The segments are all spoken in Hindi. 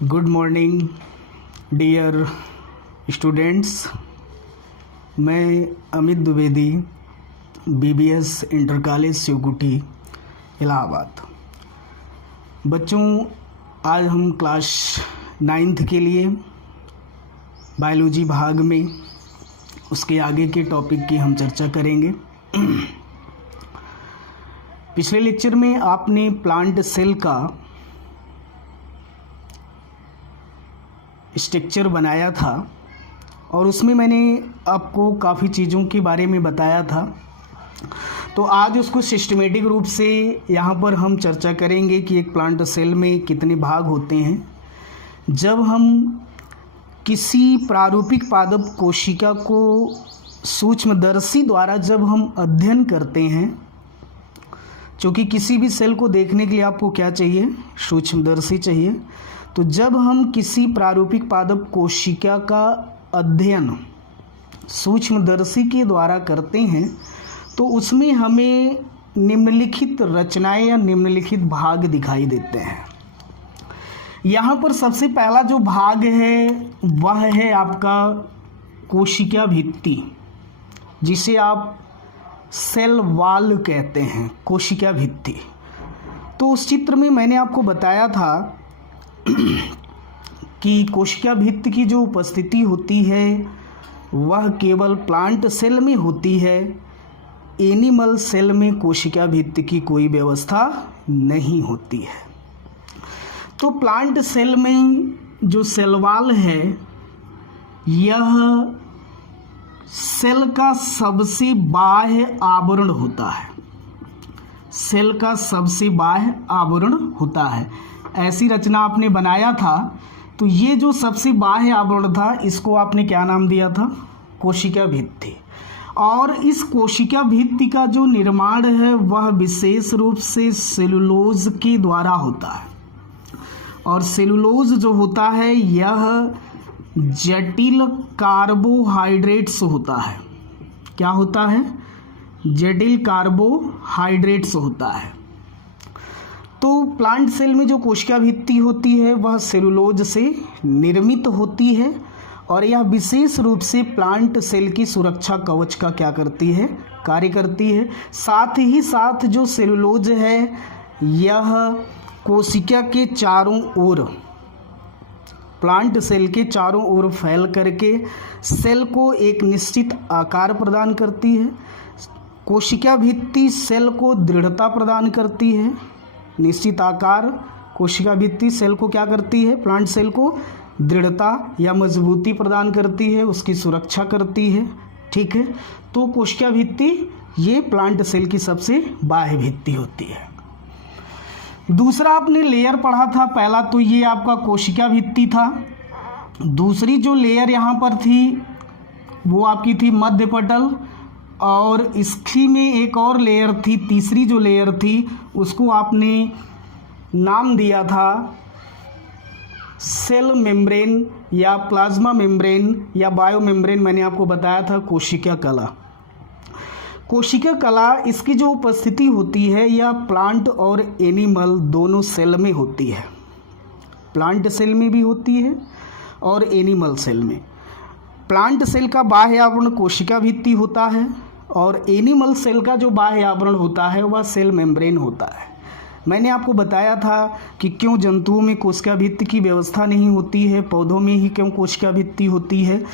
Good morning dear students. मैं Amit Dwivedi, BBS inter college Shivkuti Allahabad. बच्चों, आज हम क्लास 9th के लिए बायोलॉजी भाग में उसके आगे के टॉपिक की हम चर्चा करेंगे। पिछले लेक्चर में आपने प्लांट सेल का स्ट्रक्चर बनाया था और उसमें मैंने आपको काफ़ी चीज़ों के बारे में बताया था। तो आज उसको सिस्टमेटिक रूप से यहाँ पर हम चर्चा करेंगे कि एक प्लांट सेल में कितने भाग होते हैं। जब हम किसी प्रारूपिक पादप कोशिका को सूक्ष्मदर्शी द्वारा जब हम अध्ययन करते हैं, क्योंकि किसी भी सेल को देखने के लिए आपको क्या चाहिए? सूक्ष्मदर्शी चाहिए। तो जब हम किसी प्रारूपिक पादप कोशिका का अध्ययन सूक्ष्मदर्शी के द्वारा करते हैं तो उसमें हमें निम्नलिखित रचनाएं या निम्नलिखित भाग दिखाई देते हैं। यहाँ पर सबसे पहला जो भाग है वह है आपका कोशिका भित्ति, जिसे आप सेल वॉल कहते हैं, कोशिका भित्ति। तो उस चित्र में मैंने आपको बताया था कि कोशिका भित्ति की जो उपस्थिति होती है वह केवल प्लांट सेल में होती है। एनिमल सेल में कोशिका भित्ति की कोई व्यवस्था नहीं होती है। तो प्लांट सेल में जो सेल वॉल है यह सेल का सबसे बाह्य आवरण होता है। सेल का सबसे बाह्य आवरण होता है। ऐसी रचना आपने बनाया था तो ये जो सबसे बाह्य आवरण था इसको आपने क्या नाम दिया था? कोशिका भित्ति। और इस कोशिका भित्ति का जो निर्माण है वह विशेष रूप से सेलुलोज के द्वारा होता है। और सेलुलोज जो होता है यह जटिल कार्बोहाइड्रेट्स होता है। क्या होता है? जटिल कार्बोहाइड्रेट्स होता है। तो प्लांट सेल में जो कोशिका भित्ति होती है वह सेलुलोज से निर्मित होती है और यह विशेष रूप से प्लांट सेल की सुरक्षा कवच का क्या करती है? कार्य करती है। साथ ही साथ जो सेलुलोज है यह कोशिका के चारों ओर, प्लांट सेल के चारों ओर फैल करके सेल को एक निश्चित आकार प्रदान करती है। कोशिका भित्ति सेल को दृढ़ता प्रदान करती है। निश्चित आकार कोशिका भित्ति सेल को क्या करती है? प्लांट सेल को दृढ़ता या मजबूती प्रदान करती है, उसकी सुरक्षा करती है। ठीक है। तो कोशिका भित्ति ये प्लांट सेल की सबसे बाह्य भित्ति होती है। दूसरा आपने लेयर पढ़ा था। पहला तो ये आपका कोशिका भित्ति था। दूसरी जो लेयर यहाँ पर थी वो आपकी थी मध्य पटल, और इसकी में एक और लेयर थी, तीसरी जो लेयर थी उसको आपने नाम दिया था सेल मेम्ब्रेन या प्लाज्मा मेम्ब्रेन या बायो मेम्ब्रेन। मैंने आपको बताया था कोशिका कला। कोशिका कला इसकी जो उपस्थिति होती है यह प्लांट और एनिमल दोनों सेल में होती है। प्लांट सेल में भी होती है और एनिमल सेल में। प्लांट सेल का बाह्य आवरण कोशिका भित्ति होता है और एनिमल सेल का जो बाह्य आवरण होता है वह सेल मेम्ब्रेन होता है। मैंने आपको बताया था कि क्यों जंतुओं में कोशिका भित्ति की व्यवस्था नहीं होती है, पौधों में ही क्यों कोशिका भित्ति होती है।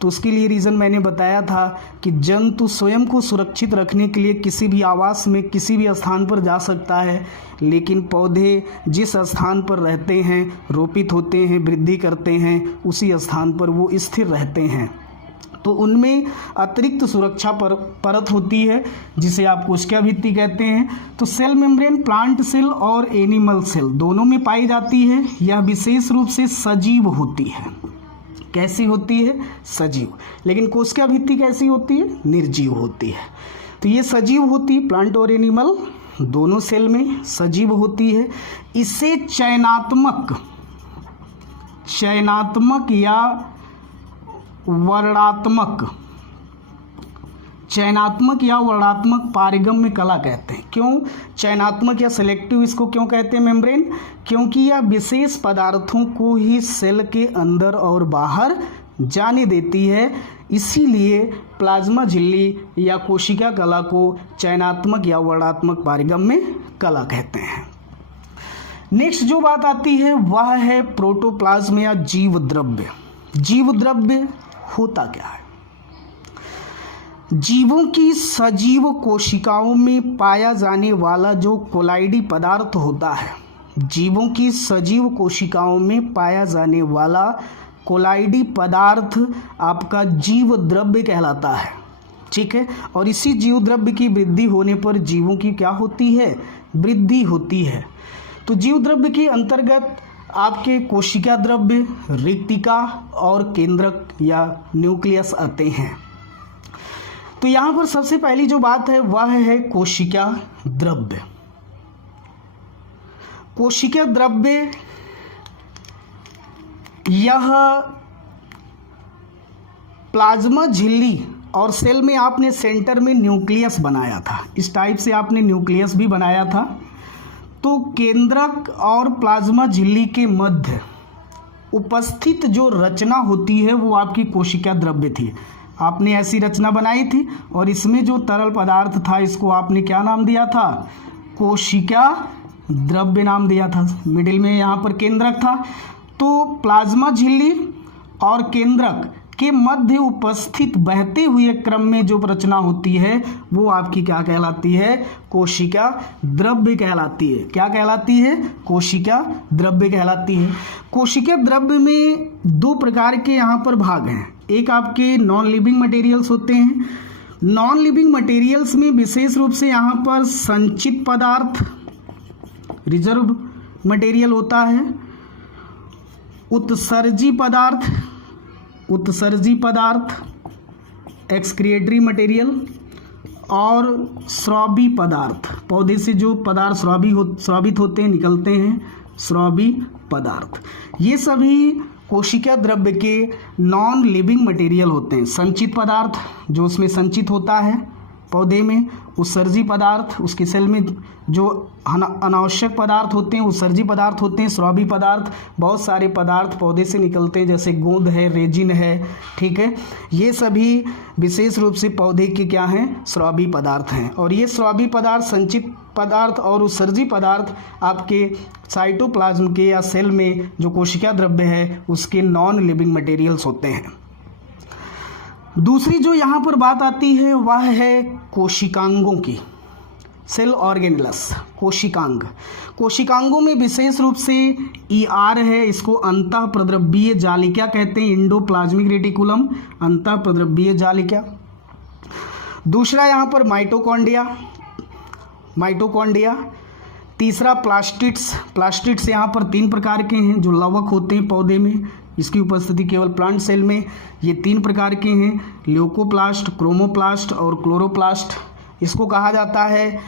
तो उसके लिए रीज़न मैंने बताया था कि जंतु स्वयं को सुरक्षित रखने के लिए किसी भी आवास में किसी भी स्थान पर जा सकता है, लेकिन पौधे जिस स्थान पर रहते हैं, रोपित होते हैं, वृद्धि करते हैं, उसी स्थान पर वो स्थिर रहते हैं। तो उनमें अतिरिक्त सुरक्षा परत होती है जिसे आप कोशिका भित्ति कहते हैं। तो सेल मेम्ब्रेन प्लांट सेल और एनिमल सेल दोनों में पाई जाती है। यह विशेष रूप से सजीव होती है। कैसी होती है? सजीव। लेकिन कोशिका भित्ति कैसी होती है? निर्जीव होती है। तो ये सजीव होती है, प्लांट और एनिमल दोनों सेल में सजीव होती है। इसे चयनात्मक या वर्णात्मक चयनात्मक या वर्णात्मक पारगम्य कला कहते हैं। क्यों चयनात्मक या सिलेक्टिव इसको क्यों कहते हैं मेम्ब्रेन? क्योंकि यह विशेष पदार्थों को ही सेल के अंदर और बाहर जाने देती है, इसीलिए प्लाज्मा झिल्ली या कोशिका कला को चयनात्मक या वर्णात्मक पारगम्य कला कहते हैं। नेक्स्ट जो बात आती है वह है प्रोटोप्लाज्म या जीव द्रव्य। जीव द्रव्य होता क्या है? जीवों की सजीव कोशिकाओं में पाया जाने वाला जो कोलाइडी पदार्थ होता है, जीवों की सजीव कोशिकाओं में पाया जाने वाला कोलाइडी पदार्थ आपका जीव द्रव्य कहलाता है। ठीक है, और इसी जीव द्रव्य की वृद्धि होने पर जीवों की क्या होती है? वृद्धि होती है। तो जीव द्रव्य के अंतर्गत आपके कोशिका द्रव्य, रिक्तिका और केंद्रक या न्यूक्लियस आते हैं। तो यहाँ पर सबसे पहली जो बात है वह है कोशिका द्रव्य। कोशिका द्रव्य यह प्लाज्मा झिल्ली और सेल में आपने सेंटर में न्यूक्लियस बनाया था, इस टाइप से आपने न्यूक्लियस भी बनाया था। तो केंद्रक और प्लाज्मा झिल्ली के मध्य उपस्थित जो रचना होती है वो आपकी कोशिका द्रव्य थी। आपने ऐसी रचना बनाई थी और इसमें जो तरल पदार्थ था इसको आपने क्या नाम दिया था? कोशिका द्रव्य नाम दिया था। मिडिल में यहाँ पर केंद्रक था। तो प्लाज्मा झिल्ली और केंद्रक के मध्य उपस्थित बहते हुए क्रम में जो रचना होती है वो आपकी क्या कहलाती है? कोशिका द्रव्य कहलाती है। क्या कहलाती है? कोशिका द्रव्य कहलाती है। कोशिका द्रव्य में दो प्रकार के यहाँ पर भाग हैं। एक आपके नॉन लिविंग मटेरियल्स होते हैं। नॉन लिविंग मटेरियल्स में विशेष रूप से यहाँ पर संचित पदार्थ, रिजर्व मटेरियल होता है, उत्सर्जी पदार्थ, एक्सक्रिएटरी मटेरियल और स्रावी पदार्थ, पौधे से जो पदार्थ स्रावित होते हैं, निकलते हैं, स्रावी पदार्थ। ये सभी कोशिका द्रव्य के नॉन लिविंग मटेरियल होते हैं। संचित पदार्थ जो उसमें संचित होता है पौधे में, उत्सर्जी पदार्थ उसके सेल में जो अनावश्यक पदार्थ होते हैं, उत्सर्जी पदार्थ होते हैं, स्रावी पदार्थ बहुत सारे पदार्थ पौधे से निकलते हैं जैसे गोंद है, रेजिन है। ठीक है, ये सभी विशेष रूप से पौधे के क्या हैं? स्रावी पदार्थ हैं। और ये स्रावी पदार्थ, संचित पदार्थ और उत्सर्जी पदार्थ आपके साइटोप्लाज्म के या सेल में जो कोशिका द्रव्य है उसके नॉन लिविंग मटेरियल्स होते हैं। दूसरी जो यहाँ पर बात आती है वह है कोशिकांगों की, सेल ऑर्गेनेल्स, कोशिकांग। कोशिकांगों में विशेष रूप से ER है, इसको अंतः प्रद्रव्यीय जालिका कहते हैं, इंडोप्लाज्मिक रेटिकुलम अंतः प्रद्रव्यीय जालिका। दूसरा यहाँ पर माइटोकॉन्ड्रिया। तीसरा प्लास्टिड्स यहाँ पर 3 प्रकार के हैं जो लवक होते हैं पौधे में, इसकी उपस्थिति केवल प्लांट सेल में। ये 3 प्रकार के हैं, ल्यूकोप्लास्ट, क्रोमोप्लास्ट और क्लोरोप्लास्ट। इसको कहा जाता है,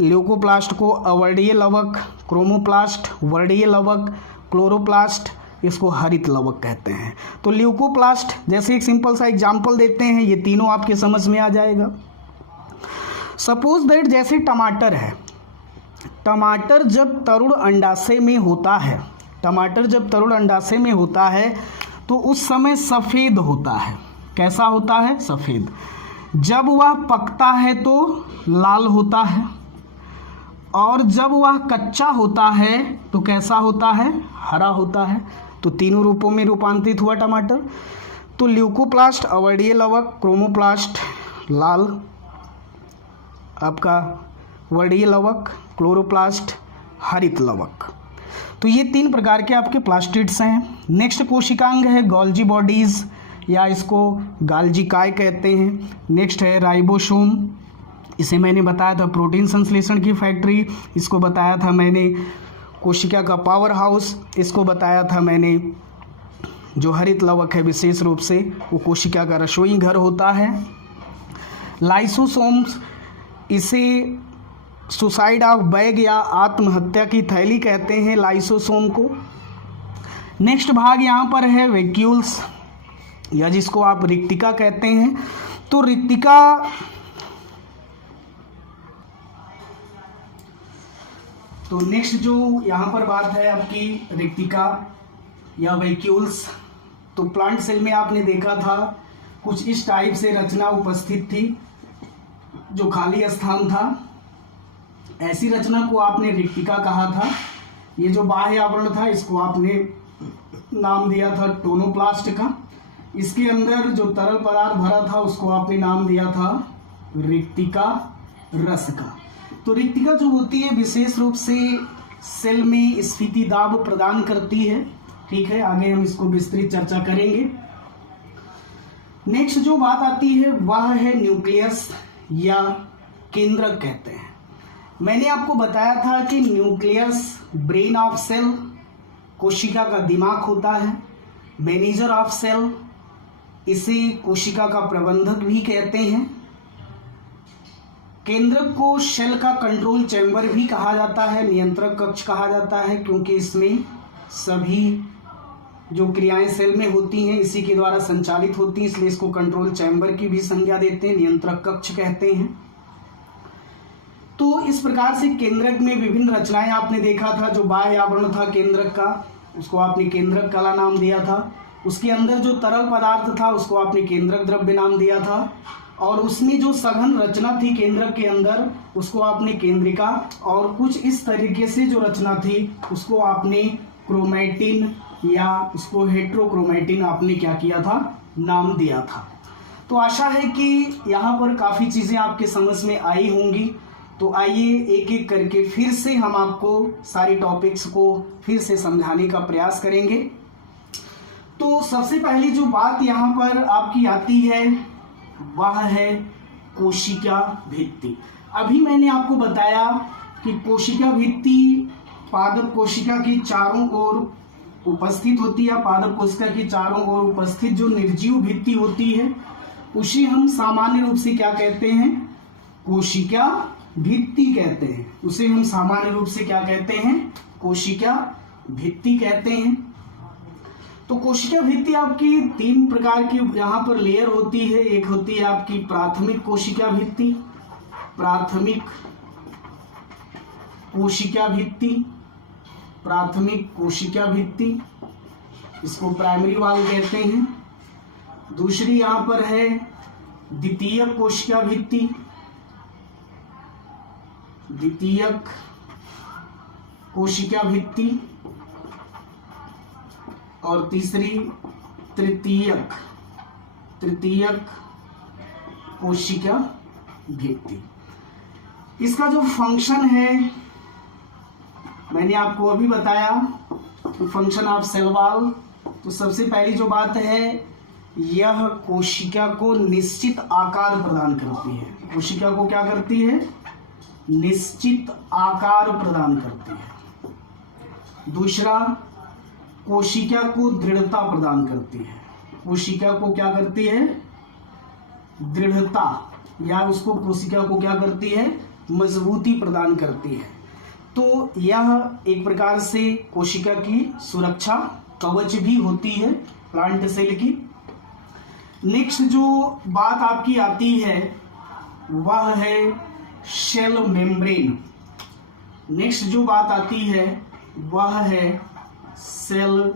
ल्यूकोप्लास्ट को अवर्णीय लवक, क्रोमोप्लास्ट वर्णीय लवक, क्लोरोप्लास्ट इसको हरित लवक कहते हैं। तो ल्यूकोप्लास्ट जैसे एक सिंपल सा एग्जाम्पल देते हैं, ये तीनों आपके समझ में आ जाएगा। सपोज दैट जैसे टमाटर है, टमाटर जब तरुण अंडाशय में होता है, तो उस समय सफ़ेद होता है। कैसा होता है? सफ़ेद। जब वह पकता है तो लाल होता है, और जब वह कच्चा होता है तो कैसा होता है? हरा होता है। तो तीनों रूपों में रूपांतरित हुआ टमाटर। तो ल्यूकोप्लास्ट अवर्णीय लवक, क्रोमोप्लास्ट लाल आपका वर्णीय लवक, क्लोरोप्लास्ट हरित लवक। तो ये 3 प्रकार के आपके प्लास्टिड्स हैं। नेक्स्ट कोशिकांग है गोल्जी बॉडीज़ या इसको गाल्जिकाय कहते हैं। नेक्स्ट है राइबोसोम, इसे मैंने बताया था प्रोटीन संश्लेषण की फैक्ट्री, इसको बताया था मैंने कोशिका का पावर हाउस, इसको बताया था मैंने जो हरित लवक है विशेष रूप से वो कोशिका का रसोई घर होता है। लाइसोसोम्स, इसे सुसाइड ऑफ बैग या आत्महत्या की थैली कहते हैं लाइसोसोम को। नेक्स्ट भाग यहाँ पर है वैक्यूल्स या जिसको आप रिक्तिका कहते हैं। तो रिक्तिका तो नेक्स्ट जो यहाँ पर बात है आपकी रिक्तिका या वैक्यूल्स। तो प्लांट सेल में आपने देखा था कुछ इस टाइप से रचना उपस्थित थी जो खाली स्थान था। ऐसी रचना को आपने रिक्तिका कहा था। ये जो बाह्य आवरण था इसको आपने नाम दिया था टोनोप्लास्ट का। इसके अंदर जो तरल पदार्थ भरा था उसको आपने नाम दिया था रिक्तिका रस का। तो रिक्तिका जो होती है विशेष रूप से सेल में स्फीति दाब प्रदान करती है। ठीक है, आगे हम इसको विस्तृत चर्चा करेंगे। नेक्स्ट जो बात आती है वह है न्यूक्लियस या केंद्रक कहते हैं। मैंने आपको बताया था कि न्यूक्लियस ब्रेन ऑफ सेल, कोशिका का दिमाग होता है, मैनेजर ऑफ सेल, इसे कोशिका का प्रबंधक भी कहते हैं। केंद्रक को सेल का कंट्रोल चैम्बर भी कहा जाता है, नियंत्रक कक्ष कहा जाता है, क्योंकि इसमें सभी जो क्रियाएं सेल में होती हैं इसी के द्वारा संचालित होती हैं, इसलिए इसको कंट्रोल चैम्बर की भी संज्ञा देते हैं, नियंत्रक कक्ष कहते हैं। तो इस प्रकार से केंद्रक में विभिन्न रचनाएं आपने देखा था। जो बाह्य आवरण था केंद्रक का उसको आपने केंद्रक कला नाम दिया था। उसके अंदर जो तरल पदार्थ था उसको आपने केंद्रक द्रव्य नाम दिया था। और उसमें जो सघन रचना थी केंद्रक के अंदर उसको आपने केंद्रिका, और कुछ इस तरीके से जो रचना थी उसको आपने क्रोमैटिन या उसको हेट्रोक्रोमैटिन आपने क्या किया था, नाम दिया था। तो आशा है कि यहाँ पर काफ़ी चीज़ें आपके समझ में आई होंगी। तो आइए एक एक करके फिर से हम आपको सारी टॉपिक्स को फिर से समझाने का प्रयास करेंगे। तो सबसे पहली जो बात यहाँ पर आपकी आती है वह है कोशिका भित्ति। अभी मैंने आपको बताया कि कोशिका भित्ति पादप कोशिका की चारों ओर उपस्थित होती है। पादप कोशिका की चारों ओर उपस्थित जो निर्जीव भित्ति होती है उसे हम सामान्य रूप से क्या कहते हैं, कोशिका भित्ति कहते हैं। उसे हम सामान्य रूप से क्या कहते हैं, कोशिका भित्ति कहते हैं। तो कोशिका भित्ति आपकी तीन प्रकार की यहाँ पर लेयर होती है। एक होती है आपकी प्राथमिक कोशिका भित्ति, प्राथमिक कोशिका भित्ति, प्राथमिक कोशिका भित्ति, इसको प्राइमरी वॉल कहते हैं। दूसरी यहाँ पर है द्वितीयक कोशिका भित्ति, द्वितीयक कोशिका भित्ति, और तीसरी तृतीयक कोशिका भित्ति। इसका जो फंक्शन है मैंने आपको अभी बताया कि फंक्शन ऑफ सेल वॉल। तो सबसे पहली जो बात है यह कोशिका को निश्चित आकार प्रदान करती है। कोशिका को क्या करती है, निश्चित आकार प्रदान करती है। दूसरा, कोशिका को दृढ़ता प्रदान करती है। कोशिका को क्या करती है, दृढ़ता, या उसको कोशिका को क्या करती है, मजबूती प्रदान करती है। तो यह एक प्रकार से कोशिका की सुरक्षा कवच भी होती है प्लांट सेल की। नेक्स्ट जो बात आपकी आती है वह है सेल मेम्ब्रेन। नेक्स्ट जो बात आती है वह है सेल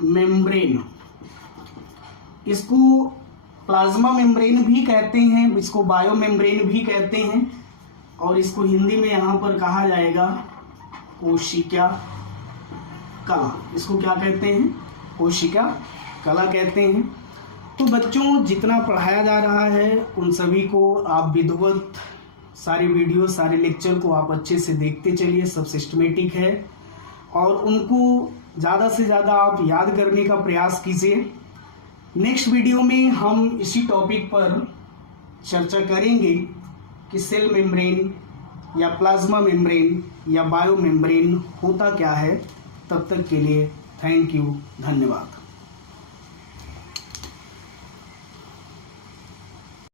मेम्ब्रेन। इसको प्लाज्मा मेम्ब्रेन भी कहते हैं, इसको बायो मेम्ब्रेन भी कहते हैं, और इसको हिंदी में यहाँ पर कहा जाएगा कोशिका कला। इसको क्या कहते हैं, कोशिका कला कहते हैं। तो बच्चों जितना पढ़ाया जा रहा है उन सभी को आप विधिवत सारे वीडियो सारे लेक्चर को आप अच्छे से देखते चलिए, सब सिस्टमेटिक है, और उनको ज़्यादा से ज़्यादा आप याद करने का प्रयास कीजिए। नेक्स्ट वीडियो में हम इसी टॉपिक पर चर्चा करेंगे कि सेल मेम्ब्रेन या प्लाज्मा मेम्ब्रेन या बायो मेम्ब्रेन होता क्या है। तब तक के लिए थैंक यू, धन्यवाद।